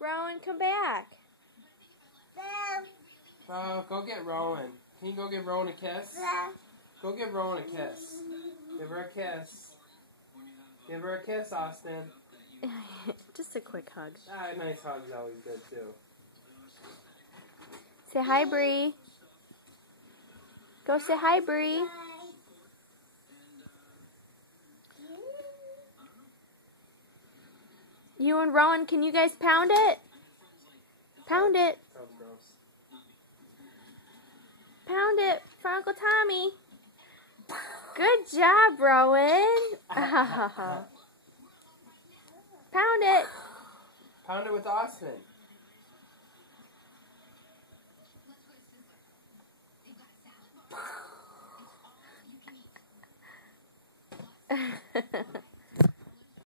Rowan, come back. Oh, go get Rowan. Can you go give Rowan a kiss? Go give Rowan a kiss. Give her a kiss. Give her a kiss, Austin. Just a quick hug. A nice hug's always good, too. Say hi, Bree. Go say hi, Bree. You and Rowan, can you guys pound it? Pound it. Sounds gross. Pound it for Uncle Tommy. Good job, Rowan. Pound it. Pound it with Austin.